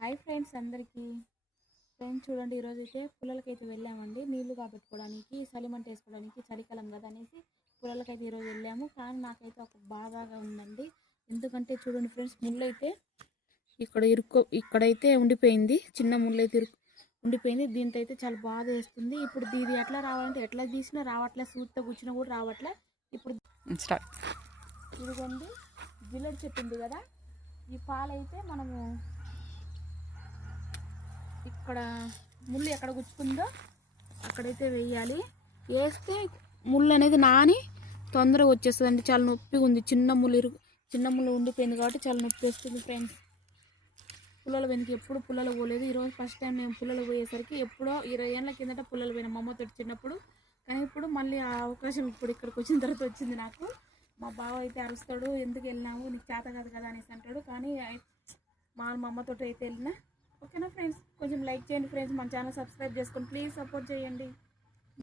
Hi friends అందరికీ. Friends చూడండి, ఈరోజైతే పుల్లలకైతే వెళ్ళామండి నీళ్లు కాబెట్టుకోవడానికి, చలిమంట వేసుకోవడానికి. చలికాలం కదా అనేసి పుల్లలకైతే ఈరోజు వెళ్ళాము. కానీ నాకైతే ఒక బాధగా ఉందండి. ఎందుకంటే చూడండి ఫ్రెండ్స్, ముళ్ళు అయితే ఇక్కడైతే ఉండిపోయింది. చిన్న ముళ్ళు అయితే ఉండిపోయింది. దీంతో అయితే చాలా బాధ వేస్తుంది. ఇప్పుడు ఇది ఎట్లా రావాలంటే ఎట్లా తీసినా రావట్లే, సూత్తో కూర్చున్నా కూడా రావట్లే. ఇప్పుడు ఇదిగోండి, జిల్లడి చెట్టు ఉంది కదా, ఈ పాలైతే మనము ఇక్కడ ముళ్ళు ఎక్కడ గుచ్చుకుందో అక్కడైతే వేయాలి. వేస్తే ముళ్ళు అనేది నాని తొందరగా వచ్చేస్తుంది అండి. చాలా నొప్పిగా ఉంది. చిన్న ముళ్ళు ఉండిపోయింది కాబట్టి చాలా నొప్పి వేస్తుంది ఫ్రెండ్స్. పుల్లలు వెనక ఎప్పుడు పుల్లలు పోలేదు. ఈరోజు ఫస్ట్ టైం మేము పుల్లలు పోయేసరికి, ఎప్పుడో 20 ఏళ్ళ కిందట పుల్లలు పోయినా మా అమ్మతో చిన్నప్పుడు. కానీ ఇప్పుడు మళ్ళీ ఆ అవకాశం ఇప్పుడు ఇక్కడికి వచ్చిన తర్వాత వచ్చింది నాకు. మా బావ అయితే అరుస్తాడు, ఎందుకు వెళ్ళినాము, నీకు చేత కాదు కదా అనేసి అంటాడు. కానీ మా అమ్మతో అయితే వెళ్ళినా. ఓకేనా ఫ్రెండ్స్, కొంచెం లైక్ చేయండి ఫ్రెండ్స్, మన ఛానల్ సబ్స్క్రైబ్ చేసుకోండి ప్లీజ్, సపోర్ట్ చేయండి.